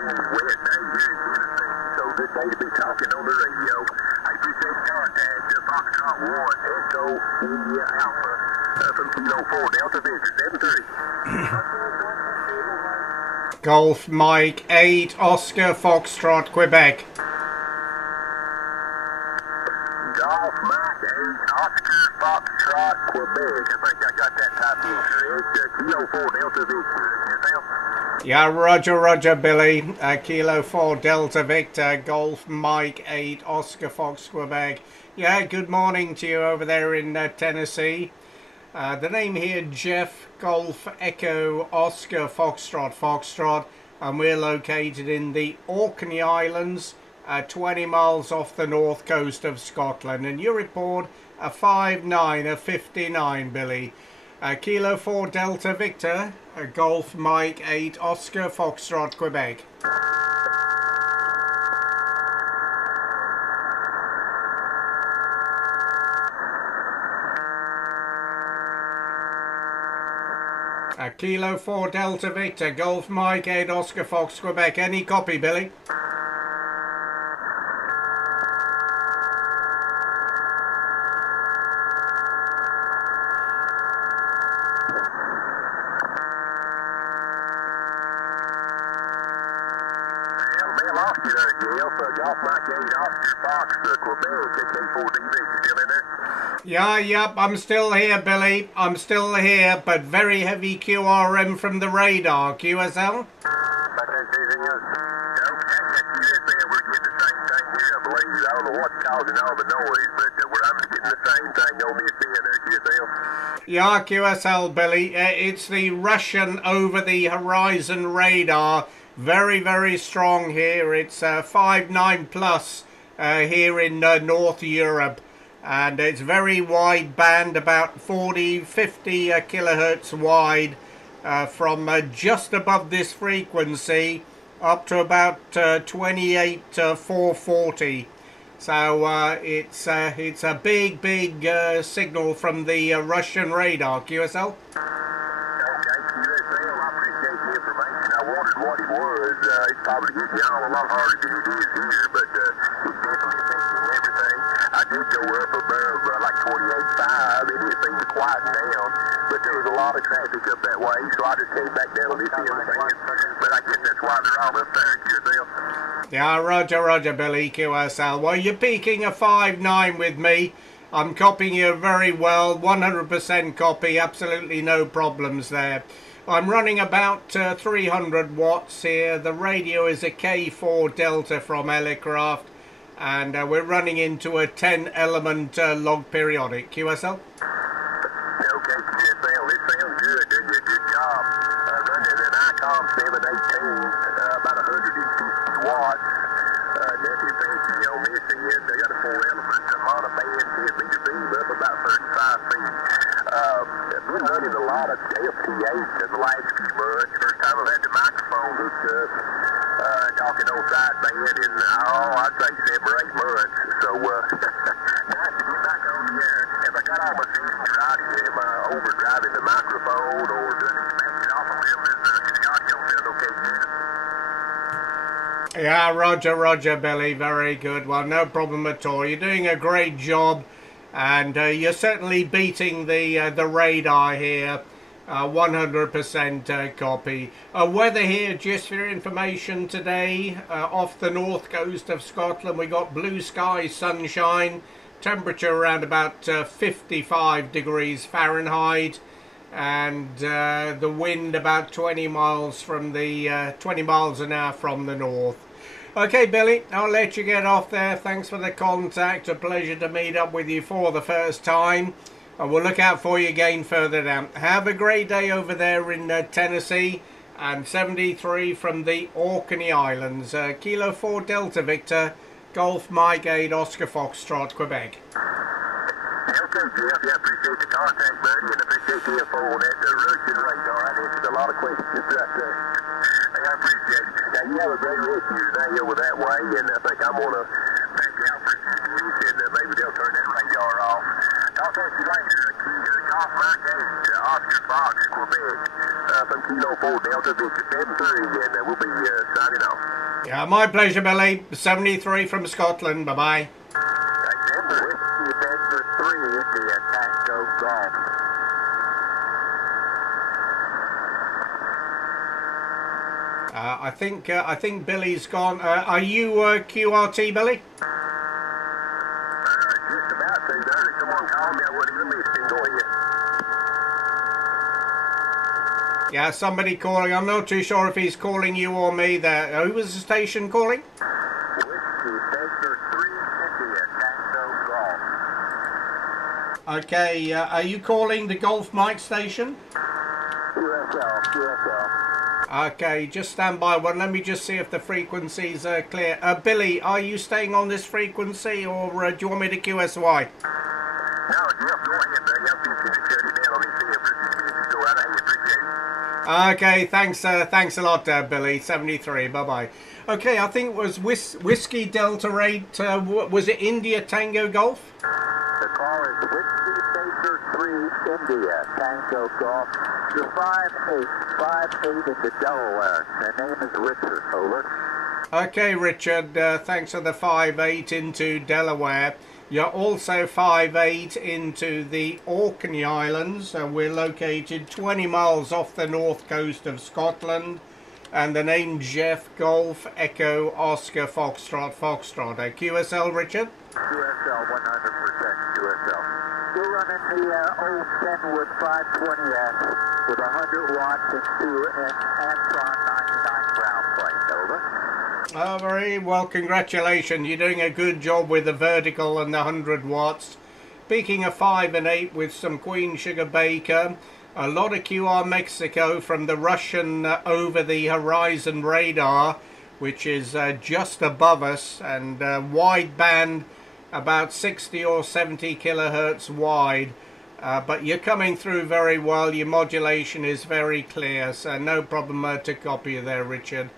rainy, wet day here in Tennessee, so this day to be talking on the radio. I appreciate the contact. Foxtrot 1, Echo, India Alpha, from Kilo 4, Delta Victor, 73. Golf Mike 8, Oscar Foxtrot, Quebec. Golf Mike 8, Oscar Foxtrot, Quebec. I think I got that type in correct. Kilo 4, Delta Victor. Yeah, Roger, Billy. Kilo 4, Delta Victor, Golf Mike 8, Oscar Fox, Quebec. Yeah, good morning to you over there in Tennessee. The name here, Jeff, Golf Echo, Oscar Foxtrot, and we're located in the Orkney Islands, 20 miles off the north coast of Scotland. And you report a 5'9", a 59, Billy. Kilo 4 Delta Victor, Golf Mike 8 Oscar Foxtrot, Quebec. Kilo 4 Delta Victor, Golf Mike 8 Oscar Fox, Quebec. Any copy, Billy? Yep, I'm still here, Billy. I'm still here, but very heavy QRM from the radar. QSL? Yeah, QSL, Billy. It's the Russian over-the-horizon radar. Very, very strong here. It's 5.9 plus here in North Europe. And it's very wide band, about 40, 50 kilohertz wide, from just above this frequency up to about 28 440. So it's a big signal from the Russian radar. QSL? It's probably getting y'all a lot harder than it is here, but it's definitely affecting everything. I did go up above like 28.5, and it seemed to quieten down, but there was a lot of traffic up that way, so I just came back down to this end, but I guess that's why they're all up there, QSL. Yeah, Roger, Billy, QSL. Well, you're peaking a 5.9 with me. I'm copying you very well, 100% copy, absolutely no problems there. I'm running about 300 watts here. The radio is a K4 Delta from Elecraft, and we're running into a 10-element log periodic. QSL? Okay, QSL, it sounds good. Doing a good job. Running an ICOM 718, about 150 watts. Nothing fancy on this end. They got a 4-element monoband 10-meter beam up about 35 feet. Been running a lot of LT8 in the last few months. First time I've had the microphone hooked up, talking on sideband in, I'd say 7 or 8 months. So, nice to get back on the air. Have I got all my settings right? Am I overdriving the microphone, or does it back it off a little? Does the audio sound okay good? Yeah, Roger, Billy. Very good. Well, no problem at all. You're doing a great job. And you're certainly beating the radar here, 100% copy. Weather here, just for your information today, off the north coast of Scotland, we got blue sky, sunshine, temperature around about 55 degrees Fahrenheit, and the wind about 20 miles an hour from the north. Okay, Billy, I'll let you get off there. Thanks for the contact. A pleasure to meet up with you for the first time. We'll look out for you again further down. Have a great day over there in Tennessee. And 73 from the Orkney Islands. Kilo 4 Delta Victor, Golf Mike 8 Oscar Foxtrot, Quebec. Okay, Jeff. Yeah, appreciate the contact, buddy, and appreciate the info on that Russian radar. I answered a lot of questions right there. Hey, I appreciate it. Now, you have a great rest of your day over that way, and I think I'm going to back out for a few minutes, and maybe they'll turn that radar off. I'll talk to you later. Golf Mike 8, Oscar Fox, Quebec. from Kilo 4 Delta Victor 73, and we'll be signing off. Yeah, my pleasure, Billy. 73 from Scotland. Bye-bye. Whiskey Victor 3, India Tango Golf. I think Billy's gone. Are you QRT, Billy? Just about to. There's someone called me. I wasn't even listening. Go ahead. Yeah, somebody calling. I'm not too sure if he's calling you or me there. Who was the station calling? Whiskey Victor 3, India Tango Golf. Okay, are you calling the Golf Mike station? QSL. Okay, just stand by one. Let me just see if the frequencies are clear. Billy, are you staying on this frequency, or do you want me to QSY? No, Jeff, go ahead. I'm fixing to shut it down on this here. Go right ahead. Appreciate it. Okay, thanks a lot, Billy. 73, bye-bye. Okay, I think it was Whiskey Delta 8, was it India Tango Golf? The call is Whiskey Baker 3, India Tango Golf. You're 5'8", 5'8" into Delaware. The name is Richard. Over. Okay, Richard, thanks for the 5'8" into Delaware. You're also 5'8" into the Orkney Islands. We're located 20 miles off the north coast of Scotland. And the name Jeff Golf Echo Oscar Foxtrot. QSL, Richard? QSL, 100% QSL. We're running the old Kenwood 520S with 100 watts and 2 Antron 99 ground plate. Over. Oh, very well, congratulations. You're doing a good job with the vertical and the 100 watts. Speaking of 5 and 8 with some Queen Sugar Baker, a lot of QR Mexico from the Russian over the horizon radar, which is just above us, and wide band, about 60 or 70 kilohertz wide. But you're coming through very well. Your modulation is very clear, so no problem to copy you there, Richard.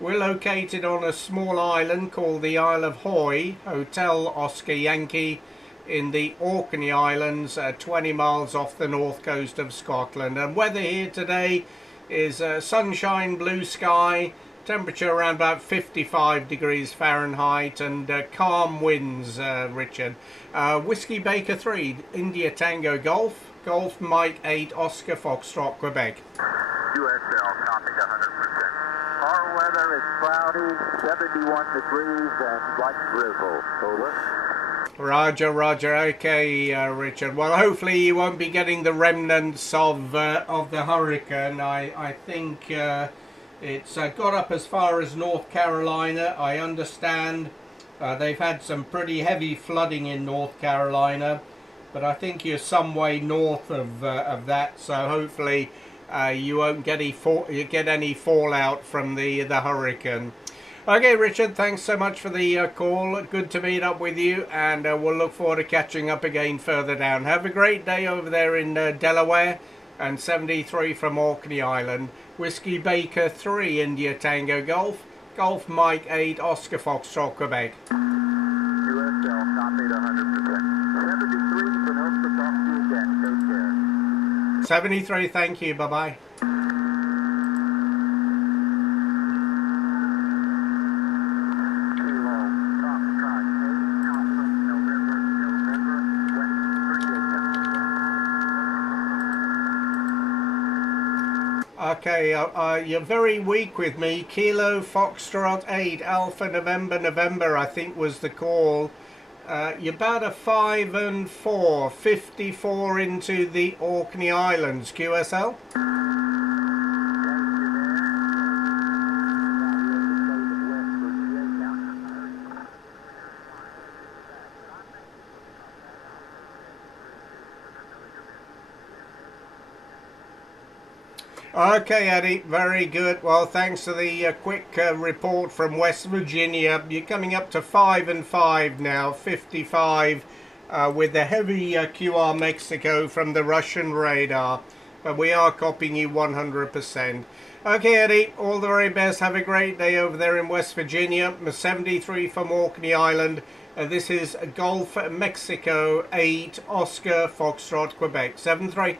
We're located on a small island called the Isle of Hoy, Hotel Oscar Yankee, in the Orkney Islands, 20 miles off the north coast of Scotland. And weather here today is sunshine, blue sky, temperature around about 55 degrees Fahrenheit, and calm winds, Richard. Whiskey Baker 3, India Tango Golf, Golf Mike 8, Oscar Foxtrot, Quebec. QSL, copied 100%. Our weather is cloudy, 71 degrees, and light drizzle. Over. Roger. Okay, Richard. Well, hopefully you won't be getting the remnants of the hurricane. I think it's got up as far as North Carolina. I understand they've had some pretty heavy flooding in North Carolina, but I think you're some way north of that. So hopefully you won't get any fallout from the hurricane. Okay, Richard, thanks so much for the call. Good to meet up with you, and we'll look forward to catching up again further down. Have a great day over there in Delaware, and 73 from Orkney Island. Whiskey Baker 3, India Tango Golf, Golf Mike 8, Oscar Foxtrot, Quebec. QSL, copied 100%. 73 for North to talk to you again. Take care. 73, thank you, bye-bye. Okay, you're very weak with me. Kilo Foxtrot 8, Alpha November, I think was the call. You're about a 5 and 4, 54 into the Orkney Islands. QSL? Okay, Eddie, very good. Well, thanks for the quick report from West Virginia. You're coming up to 5 and 5 now, 55 with the heavy QR Mexico from the Russian radar. But we are copying you 100%. Okay, Eddie, all the very best. Have a great day over there in West Virginia. 73 from Orkney Island. This is Golf Mexico 8, Oscar Foxtrot, Quebec. 73.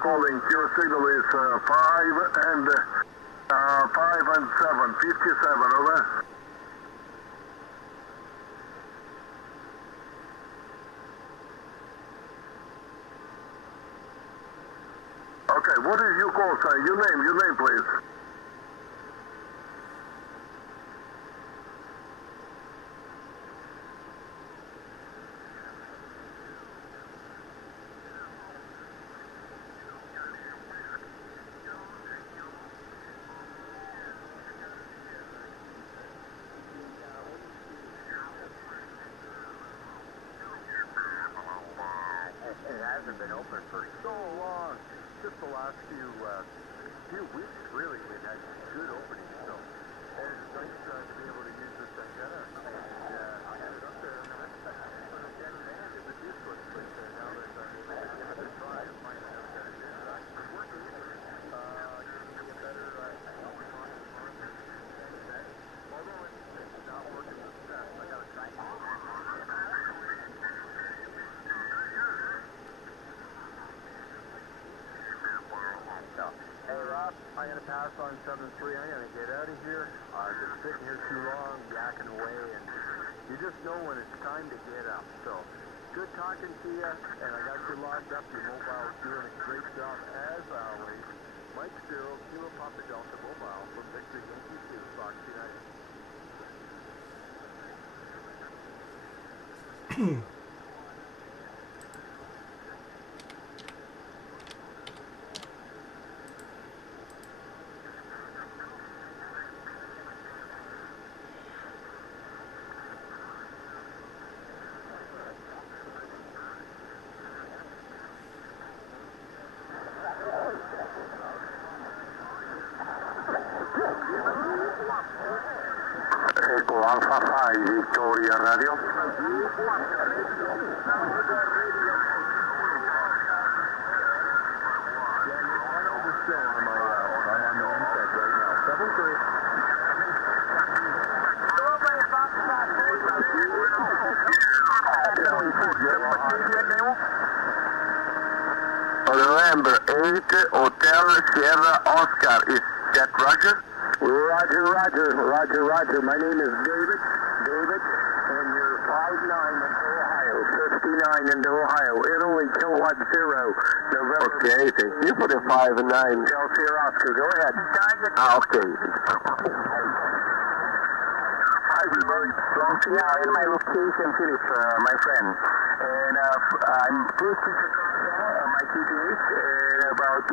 calling. Your signal is 5 and 7, 57, over. Okay, what is your call sign? Your name, please. It hasn't been open for so long. Just the last few weeks, really, we've had good openings. So it's nice to be able to use this antenna and get it up there. And I can't imagine it was useless, but now that I'm able to give it a try and find out that it is actually working, gives me a better outlook on it. Although it's not working as fast, I got to try. Hey Rob, I'm going to pass on 7-3. I'm going to get out of here. I've been sitting here too long, yakking away, and you just know when it's time to get up. So, good talking to you, and I got you logged up. Your mobile's doing a great job as always. Mike 0, Kilo Papa Delta Mobile from Victor Yankee 2, Fox United. Echo Alpha 5, Victoria Radio. November 8, Hotel Sierra Oscar. Is that Roger? Roger. My name is David, and you're 59 in Ohio, 59 in Ohio, Italy, Kilowatt 0, November. Okay, thank you for the 5 and 9. Hotel Sierra Oscar, go ahead. Okay. Yeah, in my location, Philip, my friend. And I'm close to my TPH about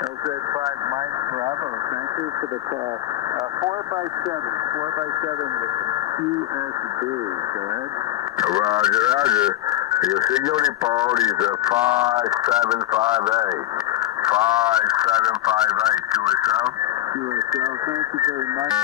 LZ5 Mike Bravo, thank you for the call. 4x7 with some QSB, go ahead. Roger. Your signal report is 5758. 5758, QSL. QSL, thank you very much.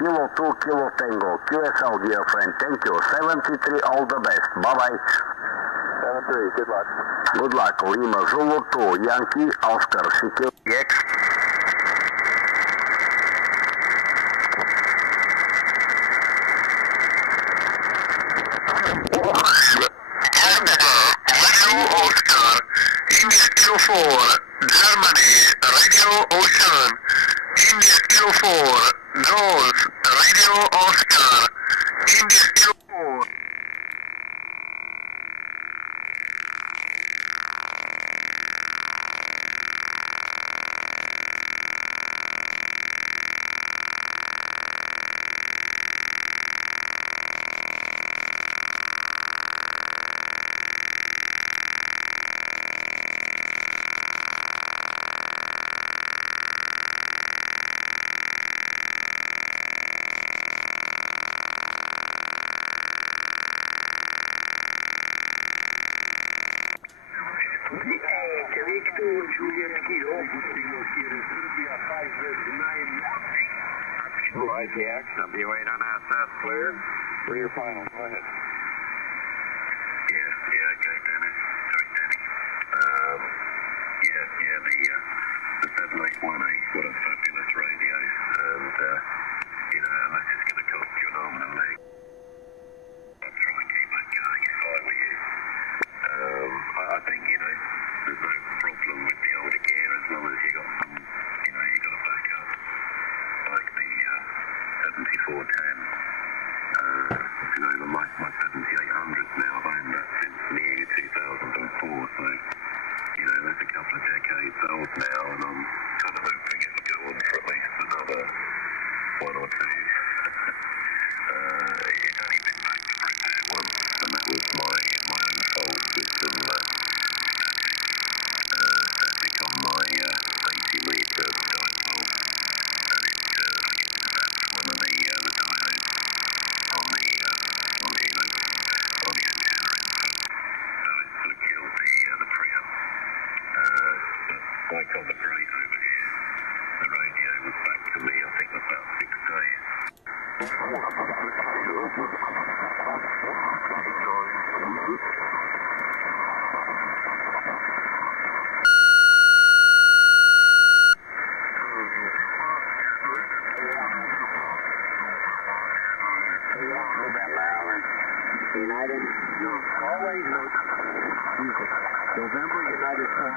Kilo 2, Kilo Tango, QSL, dear friend, thank you. 73, all the best. Bye-bye. 73, good luck. Good luck. Lima, Zulu 2, Yankee, Oscar, secure. Yes. India Kilo 4, Germany, Radio Ocean, India Kilo 4, North, Radio Oscar, India Kilo 4. Victor Juliet Kilo, signal here in Serbia 529. ITX, W8 on SS, clear. For your final, go ahead. Yeah, okay, Dennis. Sorry, Danny. The 7818, what a fabulous radio. And, unless it's going to cost you an arm and a leg, I'd try and keep that going if I were you. I think, there's no problem with the older gear as long as you got some, you got a backup, like the 7410. My 7800s now, I've owned that since the year 2004, so, that's a couple of decades old now, and I'm kind of hoping it'll go on for at least another one or two. It's only been back to repair once, and that was my own fault with some static on my 80-metre dipole, and I guess that's one of the diodes on the antenna input, so it sort of killed the preamp. But like on the grate over here, the radio was back to me, I think, about 6 days. United, always November United 4.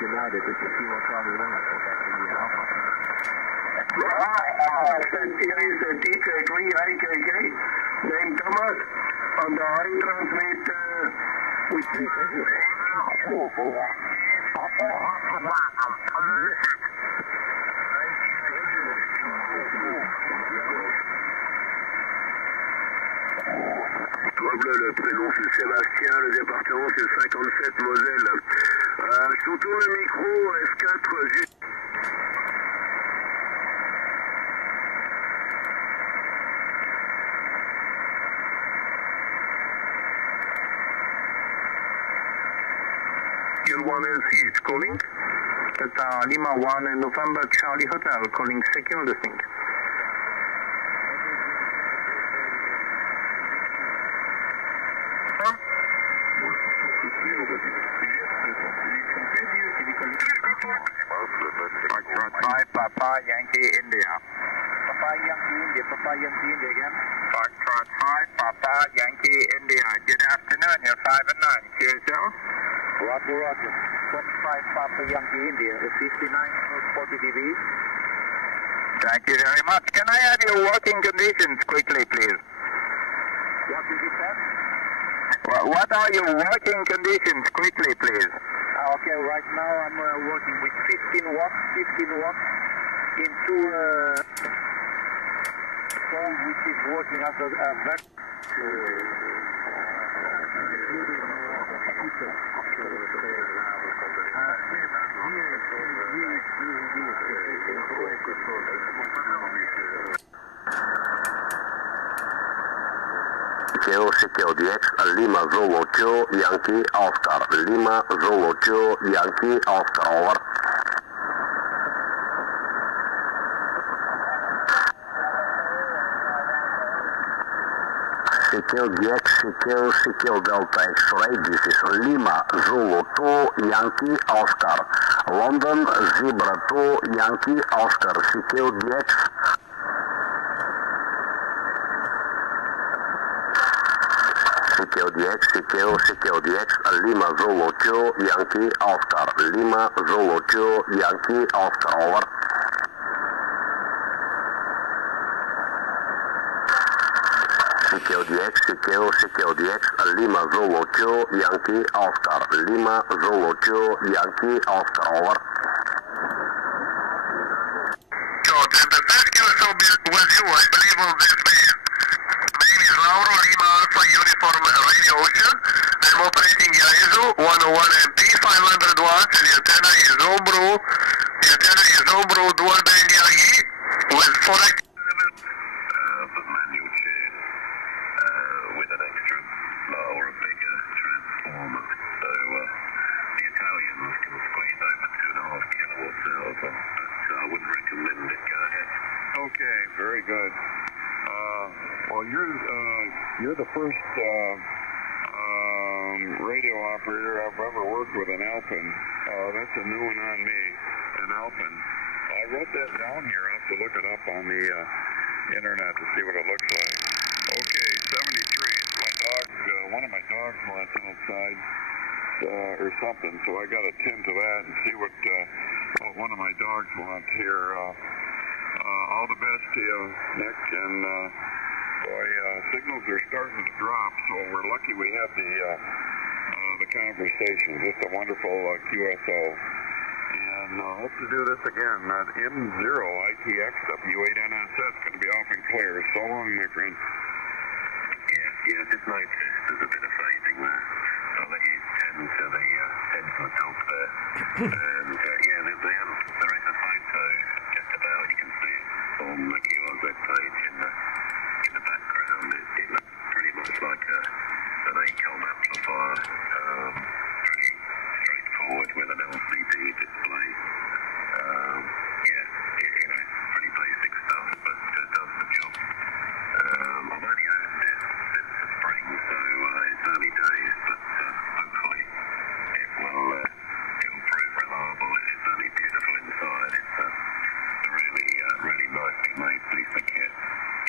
United, this is Kilo Charlie 1, so that's India Alpha. Here is DJ Green IKK, named Thomas, on the I transmit with le prénom c'est Sébastien, le département c'est 57 Moselle. Je vous tourne le micro F4 juste. One LC, calling. That's Lima 1 and November Charlie Hotel, calling secure listening. Foxtrot 5, Papa Yankee India. Papa Yankee India, Papa Yankee India again. Foxtrot 5, Papa Yankee India. Good afternoon, you're 5 and 9. QSL? Roger, Roger. 25 Papa Yankee India, 59 40 dB. Thank you very much. Can I have your working conditions quickly, please? What did you say? What are your working conditions quickly, please? Okay, right now I'm working with 15 watts into phone which is working as a back. CKODX Lima Zulu 2 Yankee Oscar Lima Zulu 2 Yankee Oscar over. CKO Delta X-ray, this is Lima Zulu 2 Yankee Oscar London Zebra 2 Yankee Oscar CKODX. CKODX Lima Zulu 2 Yankee Oscar Lima Zulu 2 Yankee Oscar over. CKODX Lima Zulu 2 Yankee Oscar Lima Zulu 2 Yankee Oscar over. So the first QSO was you, I believe, on this base. My name is Lauro Lima Alpha Uniform Radio Ocean. I'm operating ISO 101 MP 500 watts. The antenna is Ombro dual band Yagi with 4 but manual chain with an extra or a bigger transformer. So you're the first radio operator I've ever worked with an Alpine. That's a new one on me, an Alpine. I wrote that down here. I'll have to look it up on the internet to see what it looks like. Okay, 73. My dog, one of my dogs wants outside or something, so I got to tend to that and see what one of my dogs wants here. All the best to you, Nick, and boy, signals are starting to drop, so we're lucky we had the conversation. Just a wonderful QSO. And hope to do this again. M0 ITX W8NSS going to be off and clear. So long, my friend. Yeah, just noticed there's a bit of phasing there. I'll let you tend to the top there. And yeah, there is a photo just about, you can see it on the QRZ page in the background. It looks pretty much like an ACOM amplifier. Pretty straightforward with an LCD display. Pretty basic stuff, but it does the job. I've only owned it since the spring, so it's early days, but hopefully it will prove reliable. It's certainly beautiful inside. It's a really, really nicely made piece of kit,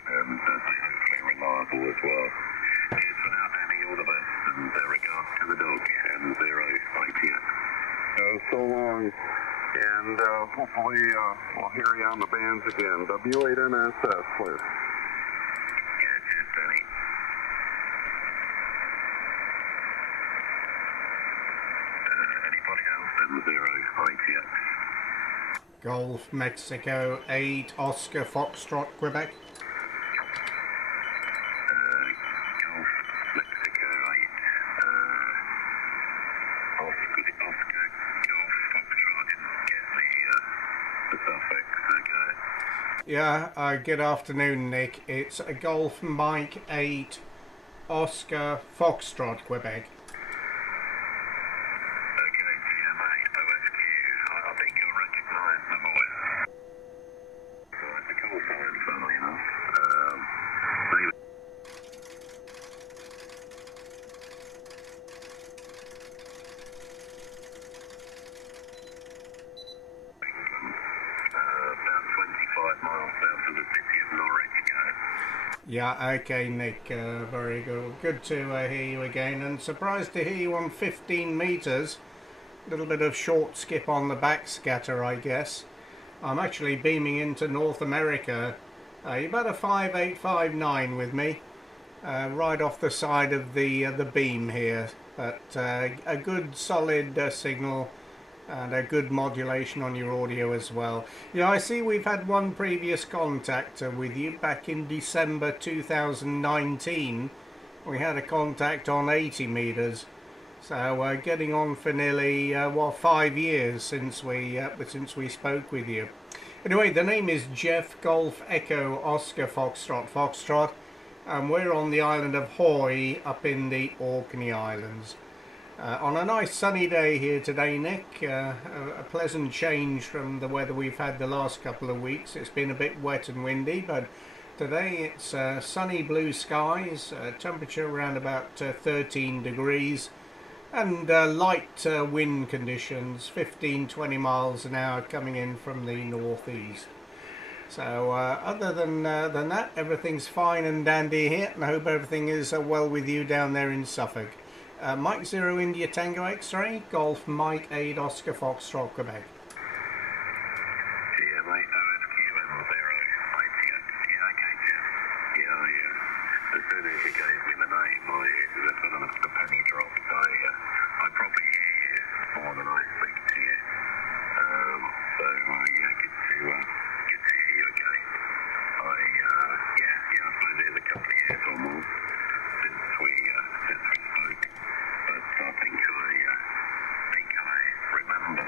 and hopefully reliable as well. Cheers for now, Danny. All the best, and regards to the dog, M0 ITX. So long, and hopefully we'll hear you on the bands again. W8NSS, please. Yeah, cheers, Danny. Anybody else? M0 ITX. Golf Mexico 8 Oscar Foxtrot Quebec. Golf Mexico 8. Oscar Golf Foxtrot. I didn't get the suffix. Okay. Yeah, good afternoon, Nick. It's a Golf Mike 8 Oscar Foxtrot Quebec. Okay, GMA, OSQ. I think you'll recognise the voice. So it's a call sign, funnily enough. About 25 miles south of the city of Norwich. Yeah, okay, Nick, very good. Good to hear you again, and surprised to hear you on 15 metres. A little bit of short skip on the backscatter, I guess. I'm actually beaming into North America. You're about a 5859 with me, right off the side of the beam here. But a good solid signal and a good modulation on your audio as well. Yeah, I see we've had one previous contact with you back in December 2019. We had a contact on 80 metres. So getting on for nearly 5 years since we spoke with you. Anyway, the name is Jeff Golf Echo Oscar Foxtrot, and we're on the island of Hoy up in the Orkney Islands. On a nice sunny day here today, Nick. A pleasant change from the weather we've had the last couple of weeks. It's been a bit wet and windy, but today it's sunny blue skies, temperature around about 13 degrees, and light wind conditions, 15-20 miles an hour coming in from the northeast. So other than that, everything's fine and dandy here, and I hope everything is well with you down there in Suffolk. Mike 0 India Tango X-Ray, Golf Mike 8 Oscar Foxtrot Quebec. GMA OSQ M0 ITX. Yeah, okay, Jim. Yeah, as soon as you gave me the name, the penny dropped. I probably hear you more than I speak to you. So yeah, good to hear you again. I suppose it is a couple of years or more since we spoke. But I think I remember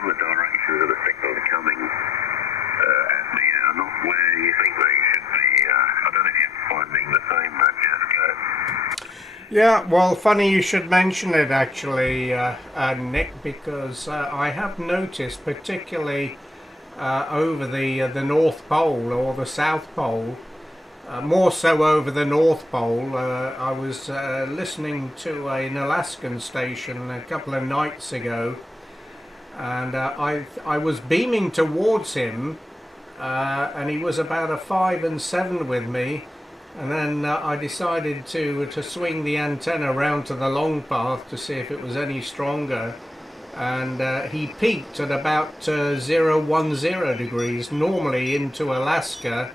camera direction of the signals coming at me. I'm not where you think they should be. I don't know if you're finding the same, Jessica. Yeah, well, funny you should mention it actually, Nick, because I have noticed, particularly over the North Pole or the South Pole, more so over the North Pole. I was listening to an Alaskan station a couple of nights ago, and I was beaming towards him, and he was about a 5 and 7 with me. And then I decided to swing the antenna round to the long path to see if it was any stronger, and he peaked at about 010 degrees. Normally into Alaska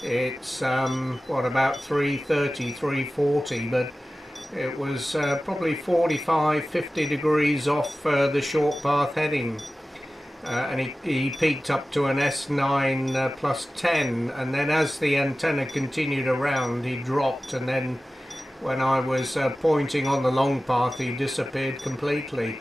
it's about 330, 340, but it was probably 45-50 degrees off the short path heading. And he peaked up to an S9 plus 10, and then as the antenna continued around he dropped, and then when I was pointing on the long path he disappeared completely.